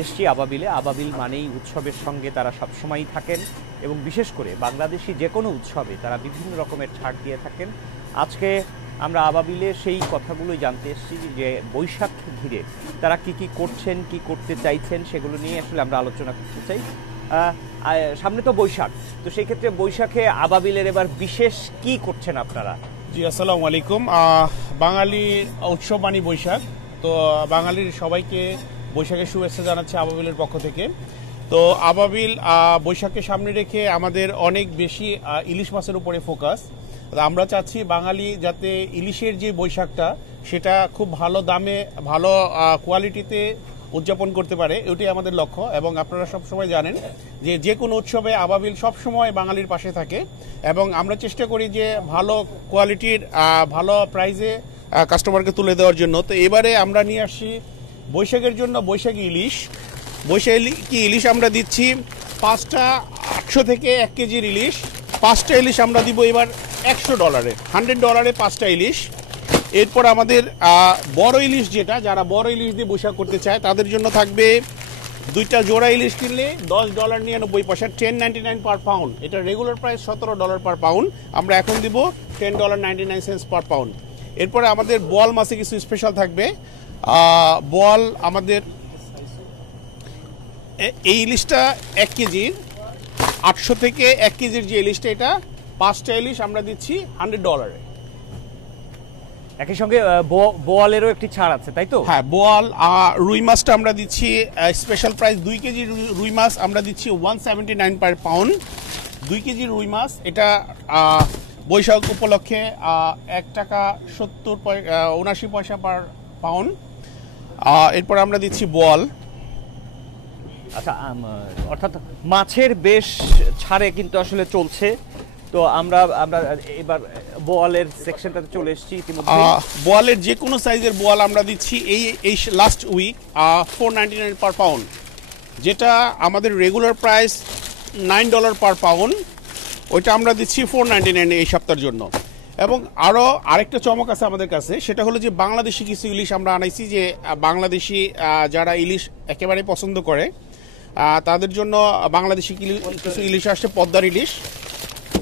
এসছি আবাবিলে। আবাবিল মানেই উৎসবের সঙ্গে তারা সবসময়ই থাকেন এবং বিশেষ করে বাংলাদেশি যে কোনো উৎসবে তারা বিভিন্ন রকমের ছাড় দিয়ে থাকেন। আজকে আমরা আবাবিলে সেই কথাগুলোই জানতে এসেছি যে বৈশাখ ঘিরে তারা কি করছেন, কি করতে চাইছেন, সেগুলো নিয়ে আসলে আমরা আলোচনা করতে চাই। সামনে তো বৈশাখ, তো সেই ক্ষেত্রে বৈশাখে আবাবিলের এবার বিশেষ কি করছেন আপনারা? জি, আসসালামু আলাইকুম। বাঙালির উৎসব মানি বৈশাখ, তো বাঙালির সবাইকে বৈশাখের শুভেচ্ছা জানাচ্ছে আবাবিলের পক্ষ থেকে। তো আবাবিল বৈশাখকে সামনে রেখে আমাদের অনেক বেশি ইলিশ মাছের উপরে ফোকাস। আমরা চাচ্ছি বাঙালি যাতে ইলিশের যে বৈশাখটা সেটা খুব ভালো দামে, ভালো কোয়ালিটিতে উদযাপন করতে পারে, এটাই আমাদের লক্ষ্য। এবং আপনারা সবসময় জানেন যে কোনো উৎসবে আবাবিল সবসময় বাঙালির পাশে থাকে এবং আমরা চেষ্টা করি যে ভালো কোয়ালিটির ভালো প্রাইসে কাস্টমারকে তুলে দেওয়ার জন্য। তো এবারে আমরা নিয়ে আসছি বৈশাখের জন্য বৈশাখী ইলিশ। বৈশাখী ইলিশ আমরা দিচ্ছি 5টা 800 থেকে 1 কেজির ইলিশ। 5টা ইলিশ আমরা দিব এবার $100, $100 5টা ইলিশ। এরপর আমাদের বড় ইলিশ, যারা বড় ইলিশ দিয়ে বৈশাখ করতে চায় তাদের জন্য থাকবে 2টা জোড়া ইলিশ কিনলে $10.99, $10.99 পার পাউন্ড। এটা রেগুলার প্রাইস $17 পার পাউন্ড, আমরা এখন দিব $10.99 পার পাউন্ড। এরপরে আমাদের বোয়াল মাছে কিছু স্পেশাল থাকবে। বোয়াল আমাদের এই ইলিশটা 1 কেজির 800 থেকে 1 কেজির যে ইলিশটা, এটা 5টা ইলিশ আমরা দিচ্ছি $100। একই সঙ্গে বোয়ালেরও একটি ছাড় আছে, তাই তো? হ্যাঁ, বোয়াল। রুই মাছটা আমরা দিচ্ছি স্পেশাল প্রাইস, 2 কেজি রুই মাছ আমরা দিচ্ছি $179 পার পাউন্ড। 2 কেজি রুই মাছ, এটা বৈশাখ উপলক্ষে $1.79 পার পাউন্ড। এরপর আমরা দিচ্ছি বোয়াল। আচ্ছা, অর্থাৎ মাছের বেশ ছাড়ে কিন্তু আসলে চলছে। তো আমরা এবার বোয়ালের সেকশনটাতে চলে এসেছি ইতিমধ্যে। বোয়ালের যে কোনো সাইজের বোয়াল আমরা দিচ্ছি এই লাস্ট উইক $4.99 পার পাউন্ড, যেটা আমাদের রেগুলার প্রাইস $9 পার পাউন্ড, ওইটা আমরা দিচ্ছি $4.99 এই সপ্তাহের জন্য। এবং আরও আরেকটা চমক আছে আমাদের কাছে, সেটা হলো যে বাংলাদেশি কিছু ইলিশ আমরা আনাইছি, যে বাংলাদেশি যারা ইলিশ একেবারে পছন্দ করে তাদের জন্য বাংলাদেশি কিছু ইলিশ আসছে। পদ্মার ইলিশ,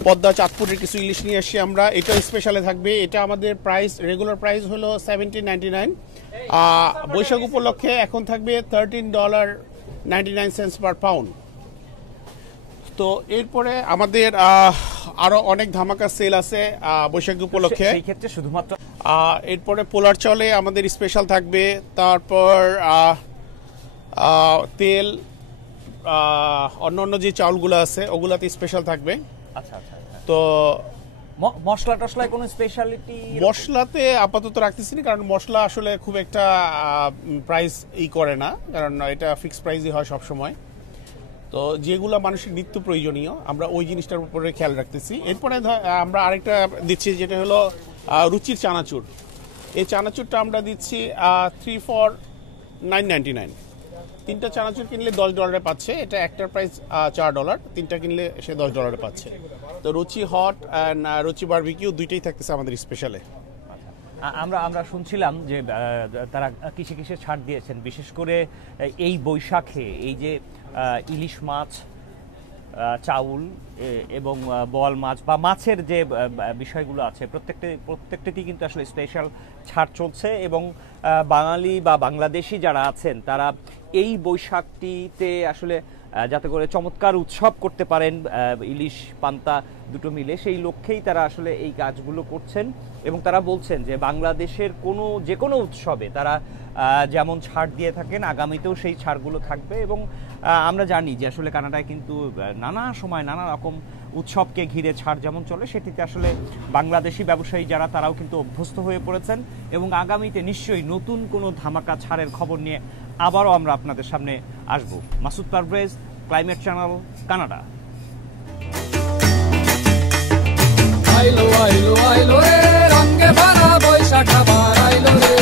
পদ্মা চাঁদপুরের কিছু ইলিশ নিয়ে আসছি আমরা, এটা স্পেশালে থাকবে। এটা আমাদের প্রাইস, রেগুলার প্রাইস হলো $17.99, বৈশাখ উপলক্ষে এখন থাকবে $13.99 পার পাউন্ড। তো এরপরে আমাদের আরো অনেক ধামাকা সেল আছে বৈশাখ উপলক্ষে, সেই ক্ষেত্রে শুধুমাত্র এরপরে পোলার চালে আমাদের স্পেশাল থাকবে। তারপর তেল, অন্য যে চাউলগুলো আছে ওগুলাতে স্পেশাল থাকবে। আচ্ছা আচ্ছা। তো মশলা টশলায় কোনো স্পেশালিটি? মশলাতে আপাতত রাখতেছি না, কারণ মশলা আসলে খুব একটা প্রাইস করে না, কারণ এটা ফিক্সড প্রাইসই হয় সব সময়। তো যেগুলো মানুষের নিত্য প্রয়োজনীয় আমরা ওই জিনিসটার উপরে খেয়াল রাখতেছি। এরপরে আমরা আরেকটা দিচ্ছি, যেটা হলো রুচির চানাচুর। এই চানাচুরটা আমরা দিচ্ছি 3 for $9.99। 3টা চানাচুর কিনলে $10 পাচ্ছে, এটা একটার প্রাইস $4, 3টা কিনলে সে $10 পাচ্ছে। তো রুচি হট অ্যান্ড রুচি বারবিকিউ দুইটাই থাকতেছে আমাদের স্পেশালে। আমরা শুনছিলাম যে তারা কিসে ছাড় দিয়েছেন, বিশেষ করে এই বৈশাখে এই যে ইলিশ মাছ, চাউল এবং বোয়াল মাছ বা মাছের যে বিষয়গুলো আছে প্রত্যেকটিতেই কিন্তু আসলে স্পেশাল ছাড় চলছে। এবং বাঙালি বা বাংলাদেশি যারা আছেন তারা এই বৈশাখটিতে আসলে যাতে করে চমৎকার উৎসব করতে পারেন ইলিশ পান্তা দুটো মিলে, সেই লক্ষ্যেই তারা আসলে এই কাজগুলো করছেন। এবং তারা বলছেন যে বাংলাদেশের যে কোনো উৎসবে তারা যেমন ছাড় দিয়ে থাকেন আগামীতেও সেই ছাড়গুলো থাকবে। এবং আমরা জানি যে আসলে কানাডায় কিন্তু নানা সময় নানা রকম উৎসবকে ঘিরে ছাড় যেমন চলে, সেটিতে আসলে বাংলাদেশি ব্যবসায়ী যারা তারাও কিন্তু অভ্যস্ত হয়ে পড়েছেন। এবং আগামীতে নিশ্চয়ই নতুন কোনো ধামাকা ছাড়ের খবর নিয়ে আবারও আমরা আপনাদের সামনে আসব। Masud Parvez, climate channel, Canada. আইলো আইলো আইলো রে রঙে ভরা বৈশাখ আবার আইলো রে।